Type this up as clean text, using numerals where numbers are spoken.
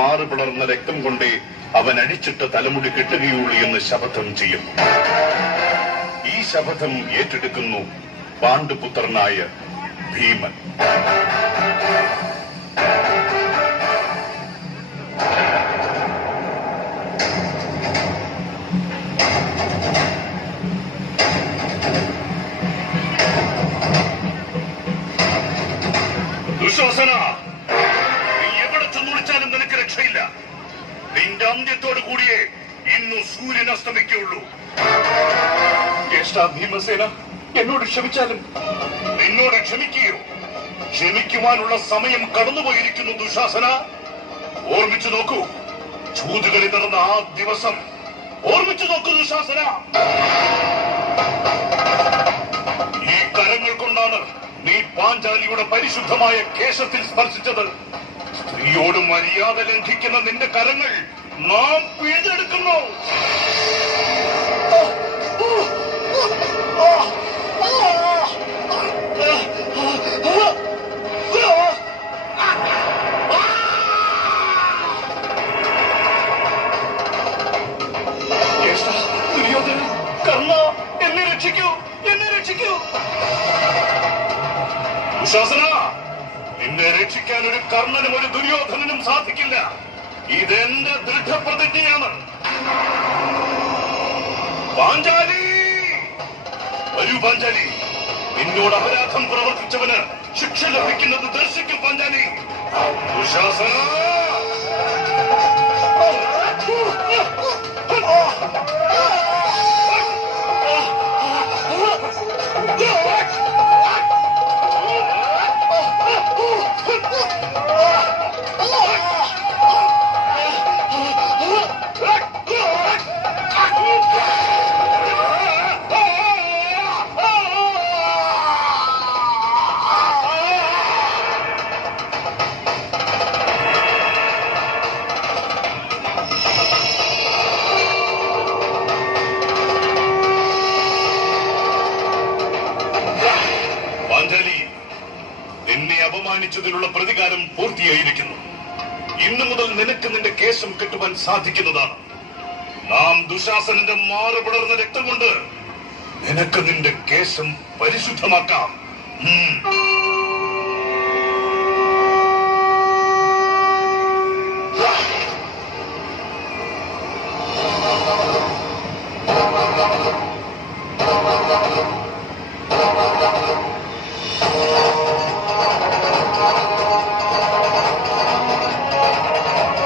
മാറു പിളർന്ന രക്തം കൊണ്ടേ അവൻ അടിച്ചിട്ട് തലമുടി കെട്ടുകയുള്ളൂ എന്ന് ശപഥം ചെയ്യുന്നു. ഈ ശപഥം ഏറ്റെടുക്കുന്നു പാണ്ഡുപുത്രനായ ഭീമൻ. ദുശാസന, നീ എവിടെ ചെന്നുളിച്ചാലും നിനക്ക് രക്ഷയില്ല. നിന്റെ അന്ത്യത്തോടു കൂടിയേ ഇന്നു സൂര്യൻ അസ്തമിക്കുള്ളൂ. ഭീമസേന, എന്നോട് ക്ഷമിച്ചാലും. നിന്നോട് ക്ഷമിക്കുകയോ? ക്ഷമിക്കുവാനുള്ള സമയം കടന്നുപോയിരിക്കുന്നു ദുശാസന. ഓർമ്മിച്ചു നോക്കൂ, ചൂതുകളി നടന്ന ആ ദിവസം ഓർമ്മിച്ചു നോക്കൂ ദുശാസന. ഈ കരങ്ങൾ കൊണ്ടാണ് നീ പാഞ്ചാലിയുടെ പരിശുദ്ധമായ കേശത്തിൽ സ്പർശിച്ചത്. സ്ത്രീയോട് മര്യാദ ലംഘിക്കുന്ന നിന്റെ കരങ്ങൾ നാം പിഴുതെടുക്കുന്നു. ദുര്യോധന, കർണ്ണ, എന്നെ രക്ഷിക്കൂ, എന്നെ രക്ഷിക്കൂ. ദുശാസന, നിന്നെ രക്ഷിക്കാൻ ഒരു കർണനും ഒരു ദുര്യോധനനും സാധിക്കില്ല. ഇതെന്റെ ദൃഢപ്രതിജ്ഞയാണ്. പാഞ്ചാലി, വരൂ പാഞ്ചാലി. നിന്നോട് അപരാധം പ്രവർത്തിച്ചവന് ശിക്ഷ ലഭിക്കുന്നത് ദർശിക്കും പാഞ്ചാലി. ദുശാസന, നിന്നെ അപമാനിച്ചതിനുള്ള പ്രതികാരം പൂർത്തിയായിരിക്കുന്നു. ഇന്നു മുതൽ നിനക്ക് നിന്റെ കേശം കെട്ടുവാൻ സാധിക്കുന്നതാണ്. നാം ദുശാസനന്റെ മാറു പിളർന്ന രക്തം കൊണ്ട് നിനക്ക് നിന്റെ കേശം പരിശുദ്ധമാക്കാം.